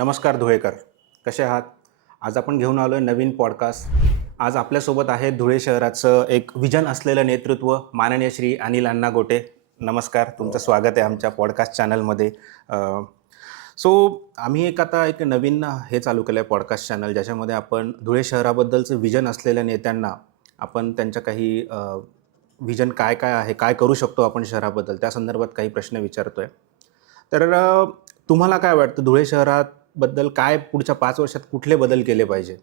नमस्कार धुळेकर. कसे आहात? आज आपण घेऊन आलो आहे नवीन पॉडकास्ट आज आपल्यासोबत आहे धुळे शहराचं एक विजन असलेलं नेतृत्व माननीय श्री अनिल अण्णा गोटे नमस्कार तुमचं स्वागत आहे आमच्या पॉडकास्ट चॅनलमध्ये सो आम्ही एक आता एक नवीन हे चालू केलं आहे पॉडकास्ट चॅनल ज्याच्यामध्ये आपण धुळे शहराबद्दलचं विजन असलेल्या नेत्यांना आपण त्यांच्या काही विजन काय काय आहे काय करू शकतो आपण शहराबद्दल त्या संदर्भात काही प्रश्न विचारतो आहे तर तुम्हाला काय वाटतं? धुळे शहरात शहराबद्दल काय पुढच्या पाच वर्षात कुठले बदल केले पाहिजे?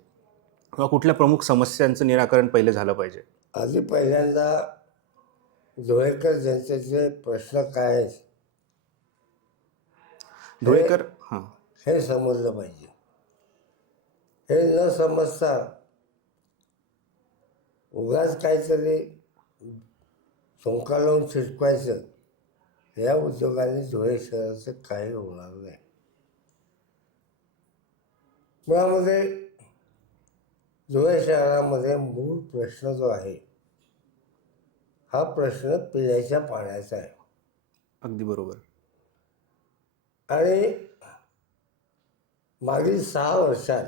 किंवा कुठल्या प्रमुख समस्यांचं निराकरण पहिले झालं पाहिजे? आधी पहिल्यांदा धुळेकर जनतेचे प्रश्न काय आहेत? धुळेकर? हां. हे समजलं पाहिजे. हे न समजता उगाच काहीतरी चोंका लावून चिटकवायचं या उद्योगाने धुळे शहराचं काही होणार नाही. मुळामध्ये धुळे शहरामध्ये मूळ प्रश्न जो आहे हा प्रश्न पिण्याच्या पाण्याचा आहे. अगदी बरोबर. आणि मागील सहा वर्षात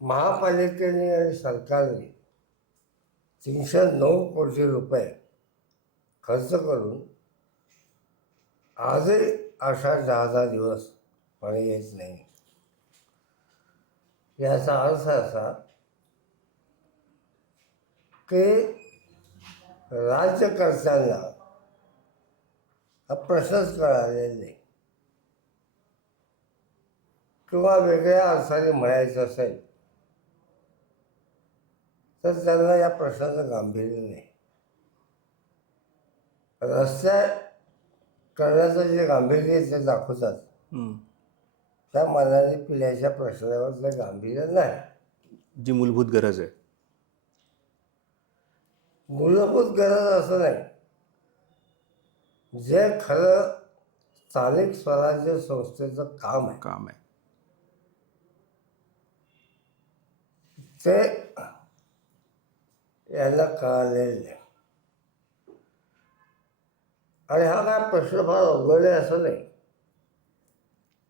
महापालिकेने आणि सरकारने तीनशे नऊ कोटी रुपये खर्च करून आजही आषाढ दहा दहा दिवस पाणी येत नाही. याचा अर्थ असा की राज्यकर्त्यांना हा प्रशस्त कळालेला नाही. किंवा वेगळ्या अर्थाने म्हणायचं असेल तर त्यांना या प्रश्नाचं गांभीर्य नाही. रस्त्या करण्याचं जे गांभीर्य आहे ते दाखवतात. त्या मनाने पिण्याच्या प्रश्नावर ते गांभीर्य नाही. जी मूलभूत गरज आहे. मूलभूत गरज असं नाही. जे खरं स्थानिक स्वराज्य संस्थेचं काम आहे. काम आहे. ते यांना कळालेलं नाही. आणि हा काय प्रश्न फार अवघड आहे असं नाही.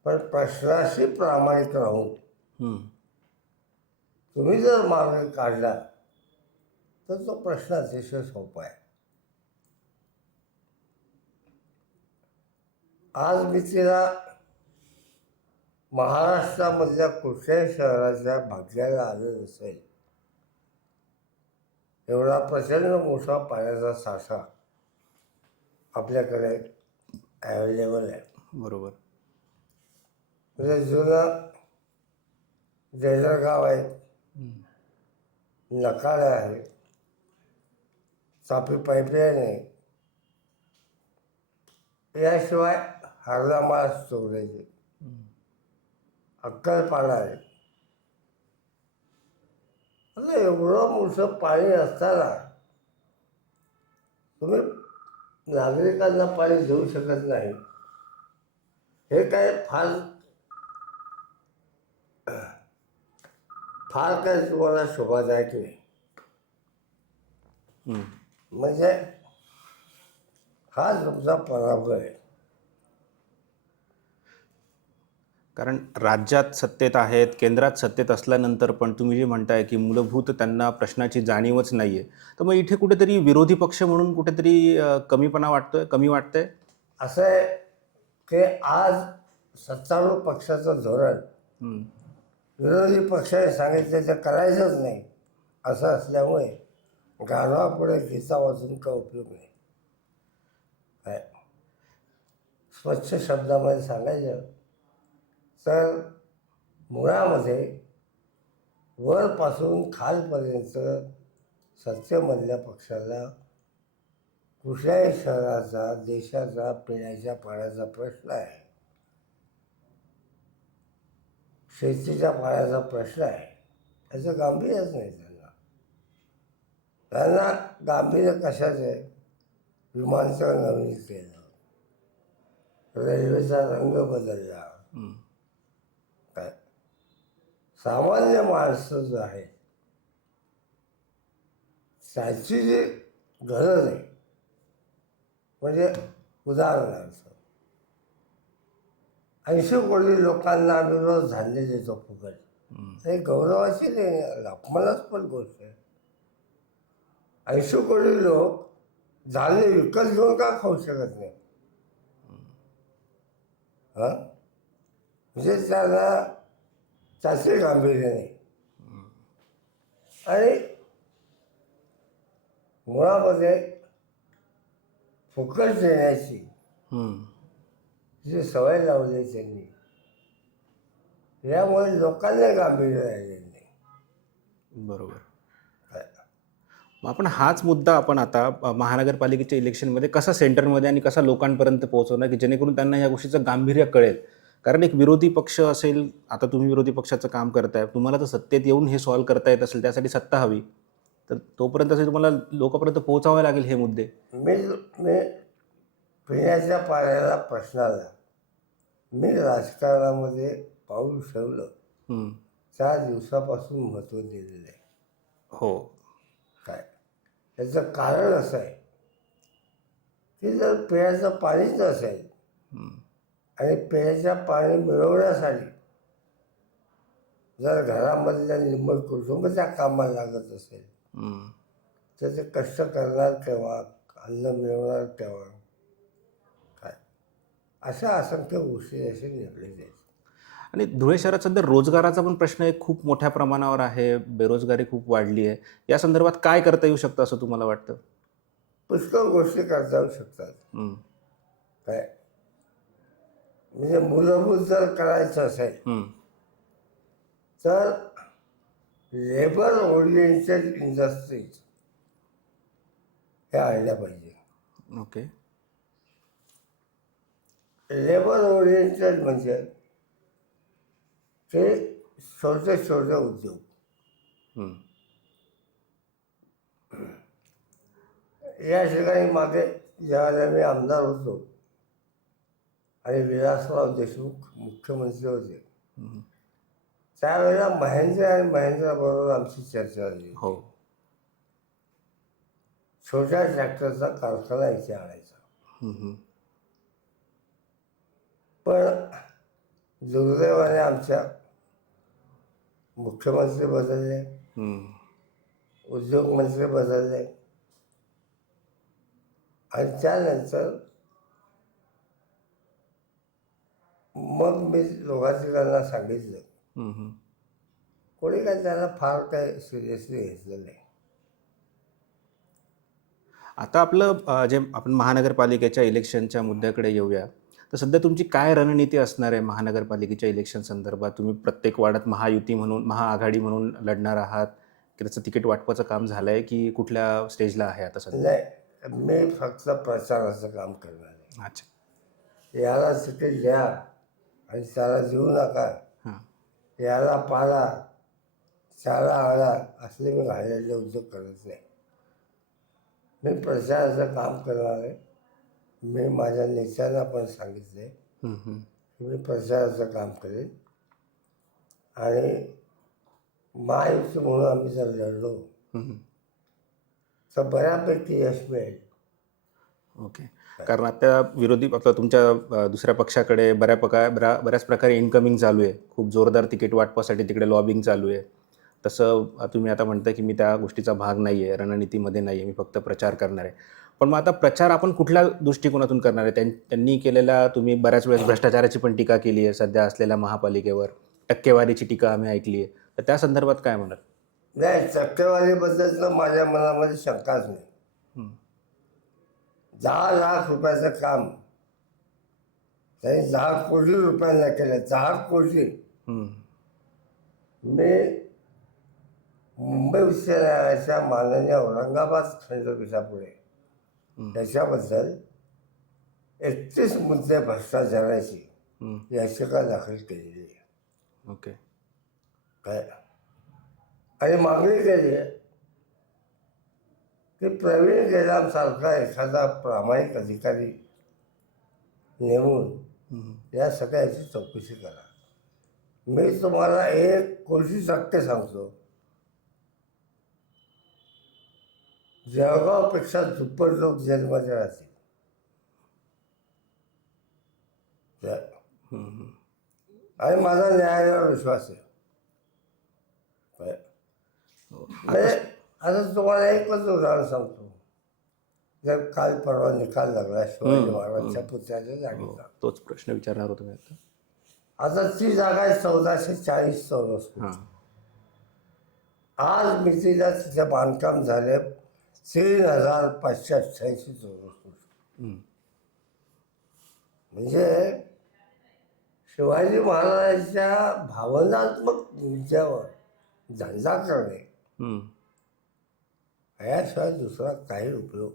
पण प्रश्नाशी प्रामाणिक राहून. तुम्ही जर मार्ग काढला तर तो प्रश्न अतिशय सोपा आहे. आज मी तिला महाराष्ट्रामधल्या कुठल्याही शहराच्या भाग्याला आलं नसेल. एवढा प्रचंड मोठा पाण्याचा साठा आपल्याकडे अवेलेबल आहे. बरोबर. म्हणजे जुनं जयलगाव आहे. नकाळा आहे. चापी पाईपलाईन आहे. याशिवाय हरदा मास चोरायचे अक्कलपाडा आहे. आता एवढं मोठं पाणी असताना तुम्ही नागरिकांना पाणी देऊ शकत नाही. हे काय फार फार काय तुम्हाला शोभादायक नाही. म्हणजे हा तुमचा पराभव आहे कारण राज्यात सत्तेत आहेत केंद्रात सत्तेत असल्यानंतर पण तुम्ही जे म्हणताय की मूलभूत त्यांना प्रश्नाची जाणीवच नाही आहे तर मग इथे कुठेतरी विरोधी पक्ष म्हणून कुठेतरी कमीपणा वाटतोय कमी वाटतंय असं आहे की आज सत्तारूढ पक्षाचं धोरण. विरोधी पक्षाने सांगितलं तर करायचंच नाही. असं असल्यामुळे गाढवापुढे गीता वाचून का उपयोग नाही. काय? स्वच्छ शब्दामध्ये सांगायचं तर मुळामध्ये वरपासून खालपर्यंत सत्तेमधल्या पक्षाला कुठल्याही शहराचा देशाचा पिण्याच्या पाण्याचा प्रश्न आहे. शेतीच्या पाण्याचा प्रश्न आहे. त्याचं गांभीर्यच नाही त्यांना. त्यांना गांभीर्य कशाचं? आहे विमानतळ नवीन केलं. रेल्वेचा रंग बदलला. काय? सामान्य माणसं जो आहे त्याची जी गरज आहे म्हणजे उदाहरणार्थ ऐंशी कोटी लोकांना रोज धान्य देतो फुकट. हे गौरवाची पण गोष्ट आहे. ऐंशी कोटी लोक धान्य विकत घेऊन का खाऊ शकत नाही? हा? म्हणजे त्याला त्याचे गांभीर्य नाही. आणि मुळामध्ये फुकट देण्याची. जी सवय लावली आहे त्यांनी. यामुळे लोकांना गांभीर्य राहिलेलं नाही. बरोबर? मग आपण हाच मुद्दा आपण आता महानगरपालिकेच्या इलेक्शनमध्ये कसा सेंटरमध्ये आणि कसा लोकांपर्यंत पोहोचवणार की जेणेकरून त्यांना या गोष्टीचं गांभीर्य कळेल? कारण एक विरोधी पक्ष असेल आता तुम्ही विरोधी पक्षाचं काम करताय तुम्हाला तर सत्तेत येऊन हे सॉल्व्ह करता येत असेल त्यासाठी सत्ता हवी. तर तोपर्यंत असे तुम्हाला लोकांपर्यंत पोहोचावे लागेल हे मुद्दे? मी मी पिण्याच्या पाण्याला प्रश्नाला मी राजकारणामध्ये पाऊल ठेवलं. चार दिवसापासून महत्त्व दिलेलं आहे. हो. काय? याचं कारण असं आहे. की जर पिण्याचं पाणीच हम्म. आणि पिण्याचं पाणी मिळवण्यासाठी जर घरामधल्या निम्मल कुटुंब त्या कामाला लागत असेल. तर ते कष्ट करणार केव्हा? अन्न मिळवणार केव्हा? काय अशा असंख्य गोष्टी असे निगडीत आहेत आणि धुळे शहरात सध्या रोजगाराचा पण प्रश्न एक खूप मोठ्या प्रमाणावर आहे बेरोजगारी खूप वाढली आहे. या संदर्भात काय करता येऊ शकतं असं तुम्हाला वाटतं? पुष्कळ गोष्टी करता येऊ शकतात. काय? म्हणजे मूलभूत जर करायचं असेल. तर लेबर ओरिएंटेड इंडस्ट्रीज हे आणल्या पाहिजे. ओके. लेबर ओरिएंटेड म्हणजे ते छोटे छोटे उद्योग. या ठिकाणी मागे ज्यावेळेला मी आमदार होतो आणि विलासराव देशमुख मुख्यमंत्री होते. त्यावेळेला महेंद्र आणि महेंद्राबरोबर आमची चर्चा झाली हो छोट्या ट्रॅक्टरचा कारखाना इथे आणायचा. पण दुर्दैवाने आमच्या मुख्यमंत्री बदलले. उद्योगमंत्री बदलले. आणि त्यानंतर मग मी लोकांना सांगितलं. कोणी काय त्याला फार काय सिरियसली घेतलं नाही. आता आपलं जे आपण महानगरपालिकेच्या इलेक्शनच्या मुद्द्याकडे येऊया. तर सध्या तुमची काय रणनीती असणार आहे महानगरपालिकेच्या इलेक्शन संदर्भात? तुम्ही प्रत्येक वार्डात महायुती म्हणून महाआघाडी म्हणून लढणार आहात. की त्याचं तिकीट वाटपाचं काम झालं आहे की कुठल्या स्टेजला आहे आता सध्या? नाही मी फक्त प्रचाराचं काम करणार आहे. अच्छा. याला तिकीट द्या आणि त्याला देऊ नका. हां. याला पाला त्याला आळा. असले मी घालेले उद्योग करत नाही. मी प्रचाराचं काम करणार आहे. मी माझ्या नेत्यांना पण सांगितले. मी प्रचाराचं काम करेन. आणि महायुती म्हणून आम्ही जर लढलो. तर बऱ्यापैकी यश मिळेल. ओके. कारण आता विरोधी आपलं तुमच्या दुसऱ्या पक्षाकडे बऱ्या प्रकार बऱ्या बऱ्याच प्रकारे इन्कमिंग चालू आहे. खूप जोरदार तिकीट वाटपासाठी तिकडे लॉबिंग चालू आहे. तसं तुम्ही आता म्हणताय की मी त्या गोष्टीचा भाग नाही आहे रणनीतीमध्ये नाही आहे मी फक्त प्रचार करणार आहे. पण मग आता प्रचार आपण कुठल्या दृष्टिकोनातून करणार आहे त्यां त्यांनी केलेला तुम्ही बऱ्याच वेळेस भ्रष्टाचाराची पण टीका केली आहे सध्या असलेल्या महापालिकेवर टक्केवारीची टीका आम्ही ऐकली आहे तर त्या संदर्भात काय म्हणाल नाही टक्केवारीबद्दल तर माझ्या मनामध्ये शंकाच नाही. दहा लाख रुपयाचं काम त्यांनी दहा कोटी रुपयांना केलं दहा कोटी. मी मुंबई उच्च न्यायालयाच्या माननीय औरंगाबाद खंडपीठापुढे. त्याच्याबद्दल एकतीस मुद्दे भ्रष्टाचाराची. याचिका दाखल केलेली आहे. ओके. काय? आणि मागणी केली आहे की प्रवीण गेलामसारखा एखादा प्रामाणिक अधिकारी नेमून. या सगळ्याची चौकशी करा. मी तुम्हाला एक कोटी टक्के सांगतो. जळगावपेक्षा दुप्पट लोक जेलमध्ये राहतील. आणि माझा न्यायालयावर विश्वास आहे? म्हणजे आता तुम्हाला एकच उदाहरण सांगतो जर काल परवा निकाल लागला शिवाजी महाराजांच्या पुतळ्याच्या जागेचा तोच प्रश्न विचारणार होतो मी आता आता ती जागा आहे चौदाशे चाळीस चौरस. हां आज मितीला तिथे बांधकाम झाले तीन हजार पाचशे अठ्ठ्याऐंशी चौरस. म्हणजे शिवाजी महाराजांच्या भावनात्मक मुद्द्यावर धंदा करणे. याशिवाय दुसरा काही उपयोग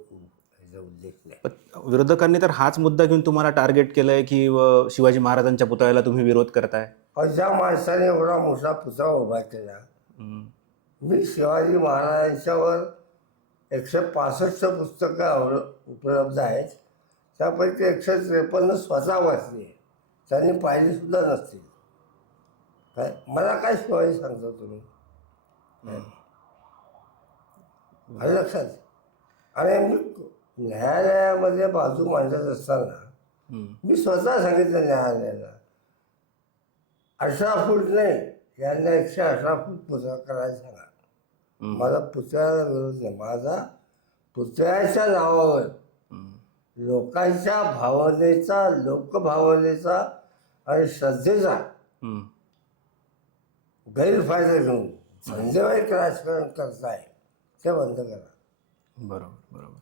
उल्लेख नाही विरोधकांनी तर हाच मुद्दा घेऊन तुम्हाला टार्गेट केलंय की शिवाजी महाराजांच्या पुतळ्याला तुम्ही विरोध करताय ज्या माणसाने एवढा मोठा पुतळा उभा केला. मी शिवाजी महाराजांच्यावर एकशे पासष्ट पुस्तकं अवल उपलब्ध आहेत. त्यापैकी एकशे त्रेपन्न स्वतः वाचली आहे. त्यांनी पाहिली सुद्धा नसतील. काय मला काय शिवाजी सांगता तुम्ही? आलं लक्षात. आणि मी न्यायालयामध्ये बाजू मांडत असताना. मी स्वतः सांगितलं न्यायालयाला अठरा फूट नाही यांना एकशे अठरा फूट पुतळा करायला सांगा. माझा पुतळ्याला विरोध नाही. माझा पुतळ्याच्या नावावर. लोकांच्या भावनेचा लोकभावनेचा आणि श्रद्धेचा. गैरफायदा घेऊन संजयवाईक राजकारण करताय ते बंद करा. बरोबर बरोबर.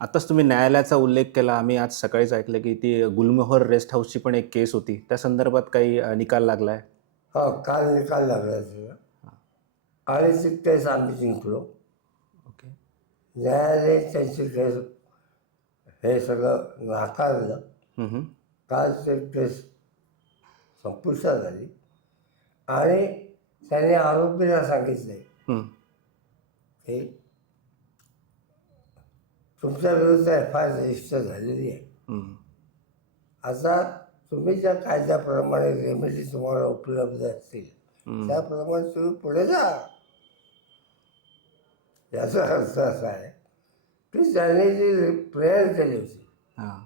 आताच तुम्ही न्यायालयाचा उल्लेख केला. आम्ही आज सकाळीच ऐकलं की ती गुलमोहर रेस्ट हाऊसची पण एक केस होती. त्या संदर्भात काही निकाल लागलाय? हा काल निकाल लागला त्याचा आणि ती केस आम्ही जिंकलो ओके न्यायालय त्यांची केस हे सगळं नाकारलं हम्म, हम्म. काल ते केस संपुष्टात आली आणि त्याने आरोपीला सांगितले हम्म. की तुमच्या विरुद्ध एफ आय आर रजिस्टर झालेली आहे हम्म. आता तुम्ही ज्या कायद्याप्रमाणे रेमेडी तुम्हाला उपलब्ध असतील. त्याप्रमाणे तुम्ही पुढे जा याचा अर्थ असा आहे की त्याने जी प्रेयर केली होती हां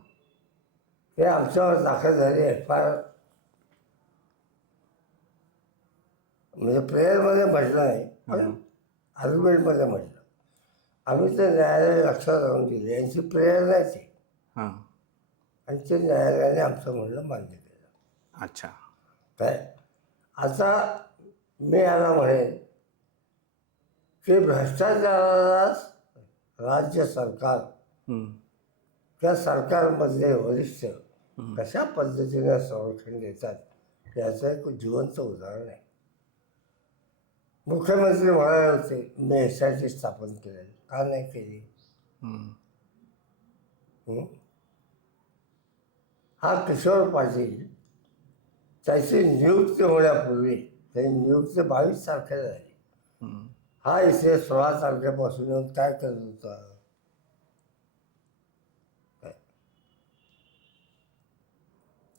ते आमच्यावर दाखल झाली एफ आय आर म्हणजे प्रेयरमध्ये म्हटलं नाही पण आर्ग्युमेंटमध्ये म्हटलं. आम्ही ते न्यायालय लक्षात आणून दिले यांची प्रेयर नाही ती हां. आणि ते न्यायालयाने आमचं म्हणणं मान्य केलं. अच्छा. काय आता मी याला म्हणेन की भ्रष्टाचाराला राज्य सरकार. त्या सरकारमधले वरिष्ठ कशा पद्धतीने संरक्षण देतात याचं एक जिवंत उदाहरण आहे मुख्यमंत्री म्हणाले होते मी एस आय टी स्थापन केलेली का नाही केली. हं? किशोर पाटील त्याची नियुक्ती होण्यापूर्वी त्याची नियुक्ती बावीस तारखेला झाली. हा इथे सोळा तारखेपासून येऊन काय करत होता?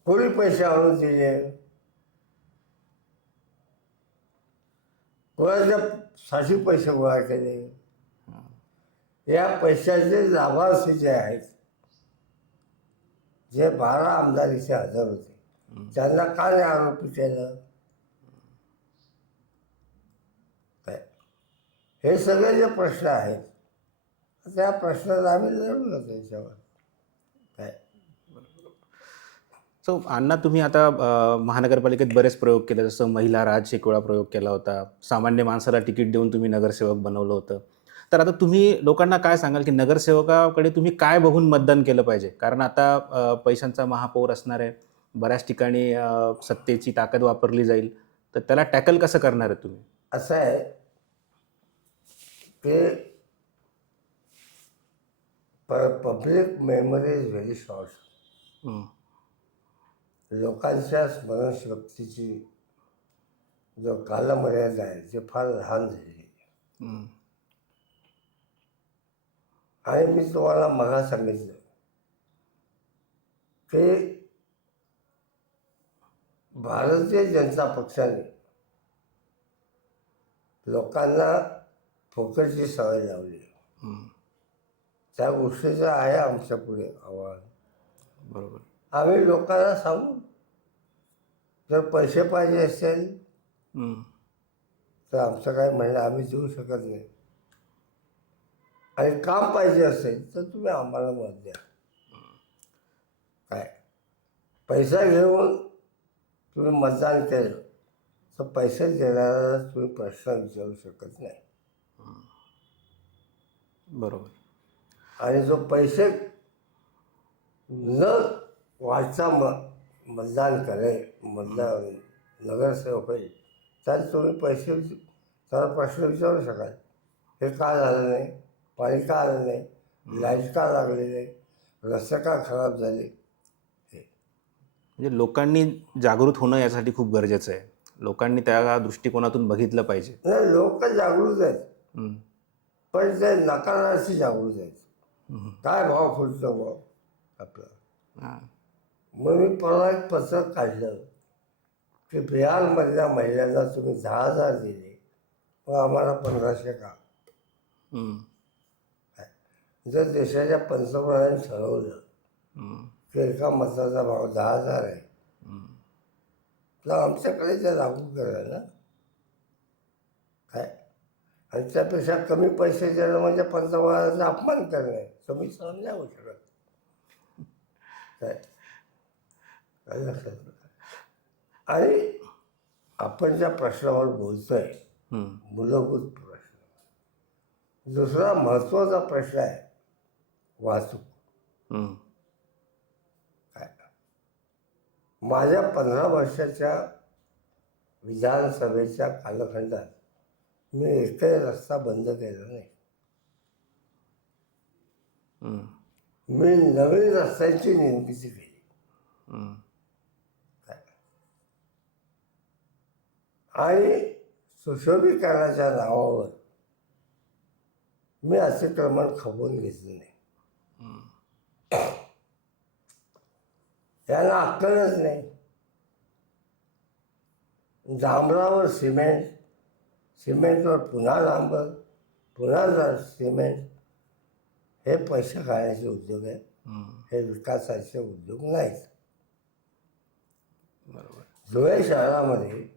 कोणी पैसे आणून दिले? कोणाच्या साठी पैसे गोळा केले? या पैशाचे लाभार्थी जे आहेत जे बारा आमदारीचे हजर होते त्यांना का नाही आरोपी केलं काय हे सगळे जे प्रश्न आहेत त्या प्रश्नात आम्ही लढलो त्याच्यावर. काय? सो अण्णा तुम्ही आता महानगरपालिकेत बरेच प्रयोग केले जसं महिला राज एक वेळा प्रयोग केला होता सामान्य माणसाला तिकीट देऊन तुम्ही नगरसेवक बनवलं होतं. तर आता तुम्ही लोकांना काय सांगाल की नगरसेवकाकडे तुम्ही काय बघून मतदान केलं पाहिजे? कारण आता पैशांचा महापौर असणार आहे बऱ्याच ठिकाणी सत्तेची ताकद वापरली जाईल तर त्याला टॅकल कसं करणार आहे तुम्ही? असं आहे की public memory is very short. लोकांच्या स्मरणशक्तीची जो कालमर्यादा आहे ती फार लहान झाली. आणि मी तुम्हाला मगा सांगितलं की भारतीय जनता पक्षाने लोकांना फोकटची सवय लावली. त्या गोष्टीचं आहे आमच्या पुढे आव्हान बरोबर. आम्ही लोकांना सांगू. जर पैसे पाहिजे असेल. तर आमचं काय म्हणणं आम्ही देऊ शकत नाही. आणि काम पाहिजे असेल तर तुम्ही आम्हाला मत द्या. काय? पैसा घेऊन तुम्ही मतदान केलं तर पैसे देणारा तुम्ही प्रश्न विचारू शकत नाही. बरोबर. आणि जो पैसे न वाचा म मतदान करेल मतदान नगरसेवक होईल तर तुम्ही पैसे त्याला प्रश्न विचारू शकाल. हे का झालं नाही? पाणी का आलं नाही? लाइट का लागली नाही? रस्ते का खराब झाले? म्हणजे लोकांनी जागृत होणं यासाठी खूप गरजेचं आहे. लोकांनी त्या दृष्टिकोनातून बघितलं पाहिजे. नाही लोक जागृत आहेत. पण ते नकारण्याची जागृत आहेत हम्म. काय भाव फुटतो भाव आपला हां. मग मी परवा एक पत्रक काढलं की बिहारमधल्या महिलांना तुम्ही दहा हजार दिले मग आम्हाला पंधराशे का. जर देशाच्या पंतप्रधानांनी ठरवलं. की एका मताचा भाव दहा हजार आहे. तर आमच्याकडे ते लागू करेल ना काय आणि त्यापेक्षा कमी पैसे देणं म्हणजे पंतप्रधानाचा अपमान करणे तुम्ही सहन नाही होऊ शकत काय काय लक्षात आलं? आणि आपण ज्या प्रश्नावर बोलतोय. मूलभूत प्रश्न दुसरा महत्त्वाचा प्रश्न आहे वाहतूक. काय माझ्या पंधरा वर्षाच्या विधानसभेच्या कालखंडात मी एकही रस्ता बंद केला नाही. हम्म. मी नवीन रस्त्यांची निर्मिती केली. हम्म. आणि सुशोभीकरणाच्या नावावर मी अतिक्रमण खपवून घेतलं नाही. त्यांना अक्कलच नाही. डांबरावर सिमेंट सिमेंटवर पुन्हा डांबर पुन्हा जा- सिमेंट हे पैसे खाण्याचे उद्योग हम्म. हे विकासाचे उद्योग नाहीत. बरोबर. धुळे शहरामध्ये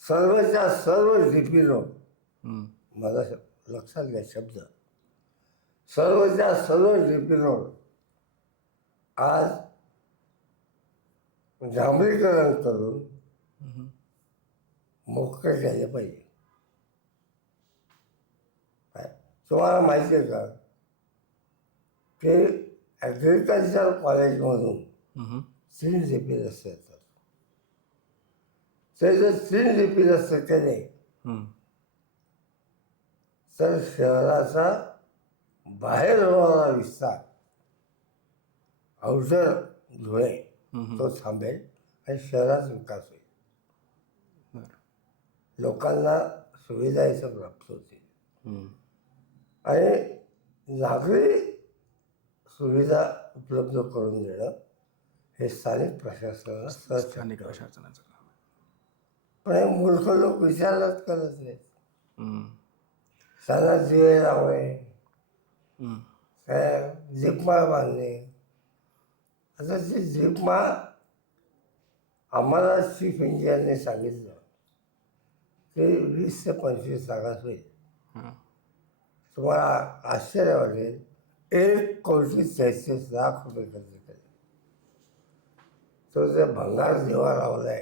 सर्वच्या सर्व डी पी रोड श- लक्षात घ्या शब्द. सर्वच्या सर्व डी पी रोड आज डांबरीकरण करून. मोकळे केले पाहिजे काय तुम्हाला माहिती आहे का की ॲग्रिकल्चर कॉलेजमधून. तीन डी पी रस्ते येतात ते जर तीन डी पी रस्ते केले. तर शहराचा बाहेर होणारा विस्तार अवजर धुळे. तो थांबेल आणि शहराचा विकास होईल. लोकांना सुविधा इथं प्राप्त होतील हम्म. आणि नागरी सुविधा उपलब्ध करून देणं हे स्थानिक प्रशासनाला स्थानिक. प्रशासनाचं काम. पण हे मूर्ख लोक विचारच करत नाहीत. त्यांना दिवे लावणे. काय झिपमाळ बांधणे आता ती झिपमाळ आम्हाला चीफ इंजिनियरने सांगितलं की वीस ते पंचवीस जागाच होईल. तुम्हाला आश्चर्य वाटेल एक कोटी तेहतीस लाख रुपये खर्च केले. तो जे भंगार दिवा लावलाय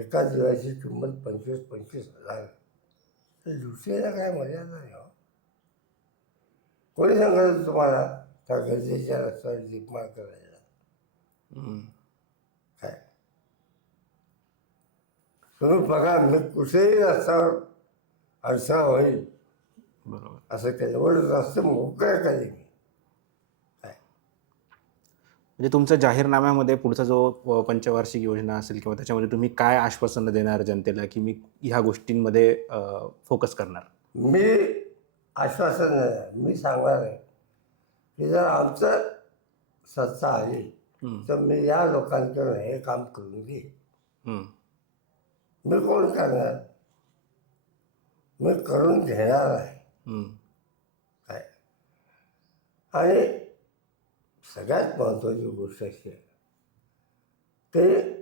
एका दिव्याची किंमत पंचवीस पंचवीस हजार. तर लुटेला काय मर्यादा नाही हो. कोणी सांगत तुम्हाला त्या गरजेच्या रस्त्यावर जीपमाळ करायला हम्म. काय तुम्ही बघा मी कुठेही रस्त्यावर अडथळा होईल. बरोबर. असं केलं वर रस्ते मोकळे मी काय म्हणजे तुमच्या जाहीरनाम्यामध्ये पुढचा जो अ, पंचवार्षिक योजना असेल किंवा त्याच्यामध्ये तुम्ही काय आश्वासन देणार जनतेला की मी ह्या गोष्टींमध्ये फोकस करणार? मी आश्वासन देणार मी सांगणार आहे की जर आमचं सत्ता आली हम्म. तर मी या लोकांकडून हे काम करून घेईन. हम्म. मी कोण करणार मी करून घेणार आहे. काय आणि सगळ्यात महत्त्वाची गोष्ट अशी आहे ते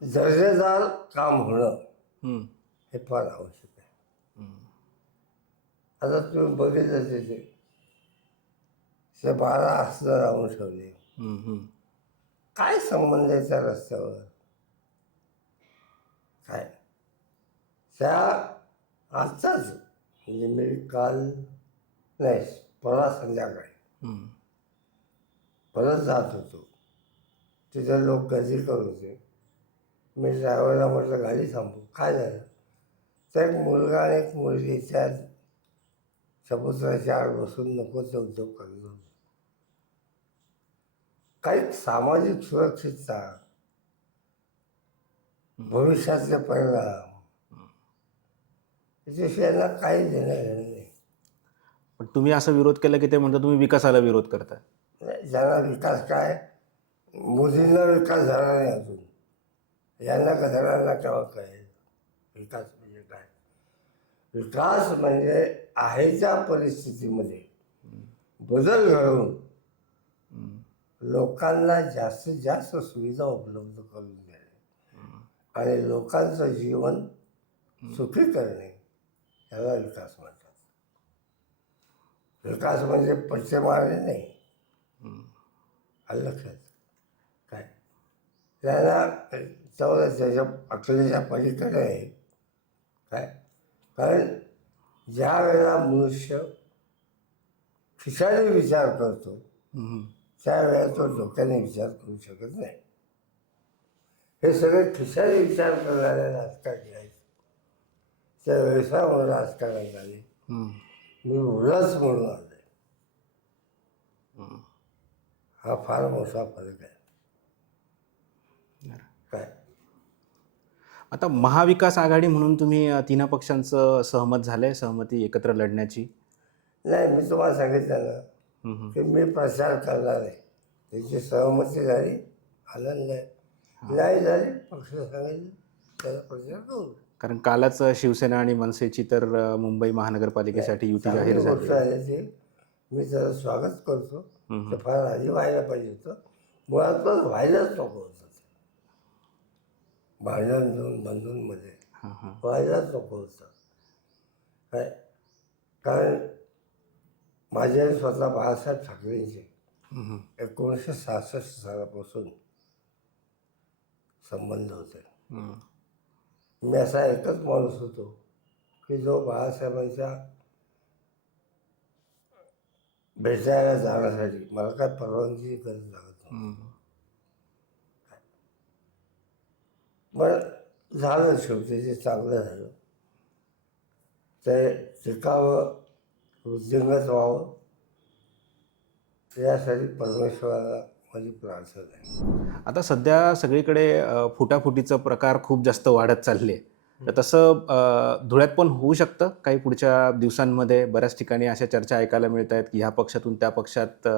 दर्जेदार काम होणं. हे फार आवश्यक आहे. आता तुम्ही बघितलं तिथे ते बारा अस्त्र लावून ठेवले. काय संबंध आहे त्या रस्त्यावर? काय? त्या आजचाच म्हणजे मी काल नाही परवा संध्याकाळी. परत जात होतो. तिथे लोक गर्दी करत होते. मी ड्रायव्हरला म्हटलं गाडी थांबू काय झालं? तर एक मुलगा आणि एक मुलगी त्या समुद्राच्या आड बसून नको ते उद्योग करत काही सामाजिक सुरक्षितता भविष्यातले परिणाम याच्याशिवाय यांना काही देणं घेणं नाही. पण तुम्ही असा विरोध केला की ते म्हणतात तुम्ही विकासाला विरोध करताय. नाही, ज्यांना विकास काय मोदींना विकास झाला नाही अजून. यांना कधरांना केव्हा कळेल विकास म्हणजे काय? विकास म्हणजे आहे त्या परिस्थितीमध्ये बदल घडवून. लोकांना जास्तीत जास्त सुविधा उपलब्ध करून देणे. आणि लोकांचं जीवन सुखी करणे याला विकास म्हणतात. विकास म्हणजे पैसे मारणे नाही. आलं लक्षात काय? त्यांना तेवढं त्याच्या अकलेच्या पलीकडे आहे. काय? कारण ज्या वेळेला मनुष्य खिशाने विचार करतो त्यावेळेला तो डोक्याने विचार करू शकत नाही. हे सगळे खिशाने विचार करणारे राजकारणी आहेत. त्या व्यवसाय म्हणून राजकारणात आले हम्म. मी उलस म्हणून आले. हा फार मोठा फरक आहे. काय? आता महाविकास आघाडी म्हणून तुम्ही तिन्हा पक्षांचं सहमत झालंय सहमती एकत्र लढण्याची? नाही मी तुम्हाला सांगितलं ना. की मी प्रचार करणार आहे. त्याची सहमती झाली आनंद आहे नाही. झाली पक्ष सांगितलं त्याचा प्रचार करू. कारण कालच शिवसेना आणि मनसेची तर मुंबई महानगरपालिकेसाठी युती जाहीर झाली. आहे ते. मी त्याचं स्वागत करतो. ते फार आधी व्हायला पाहिजे होतं. मुळात पण व्हायलाच नको होतं ते. भांडण दोन बंधूंमध्ये व्हायलाच नको होतं. काय? कारण माझे आणि स्वतः बाळासाहेब ठाकरेंचे. एकोणीसशे सहासष्ट सालापासून संबंध होते. मी असा एकच माणूस होतो की जो बाळासाहेबांच्या भेटायला जाण्यासाठी मला काय परवानगी गरज लागत. पण झालं शेवटी ते चांगलं झालं ते टिकावं वृद्धिंगत व्हावं यासाठी परमेश्वराला माझी प्रार्थना आहे. आता सध्या सगळीकडे फुटाफुटीचं प्रकार खूप जास्त वाढत चालले तर तसं धुळ्यात पण होऊ शकतं. काही पुढच्या दिवसांमध्ये बऱ्याच ठिकाणी अशा चर्चा ऐकायला मिळत आहेत की ह्या पक्षातून त्या पक्षात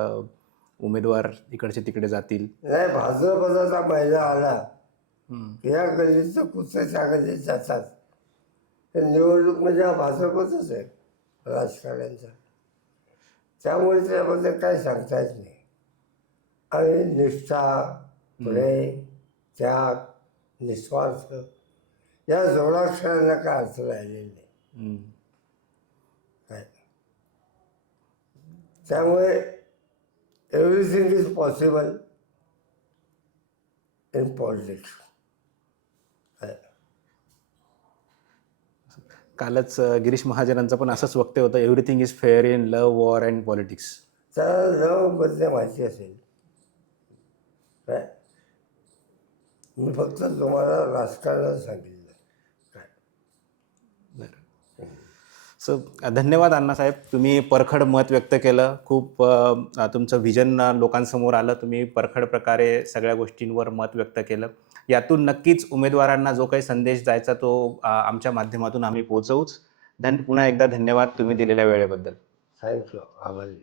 उमेदवार इकडचे तिकडे जातील. नाही भाजपचा महिला आला. या गल्लीचं कुत्रे त्या गल्लीत जातात निवडणूक म्हणजे हा भाजपचंच आहे. राजकारण्यांचा. त्यामुळे त्याबद्दल काही सांगता येत नाही. आणि निष्ठा प्रेम त्याग निस्वार्थ या जोडाक्षरांना काय अर्थ राहिलेला नाही. काय? त्यामुळे everything is possible in politics काय कालच गिरीश महाजनांचं पण असंच वक्तव्य होतं everything is fair in love war and politics त्याला लवबद्दल माहिती असेल. काय? मी फक्त तुम्हाला राजकारणात सांगितलं काय सो धन्यवाद अण्णासाहेब तुम्ही परखड मत व्यक्त केलं. खूप तुमचं व्हिजन लोकांसमोर आलं. तुम्ही परखड प्रकारे सगळ्या गोष्टींवर मत व्यक्त केलं. यातून नक्कीच उमेदवारांना जो काही संदेश जायचा तो आमच्या माध्यमातून आम्ही पोहोचवूच. धन पुन्हा एकदा धन्यवाद तुम्ही दिलेल्या वेळेबद्दल. थँक्यू आभारी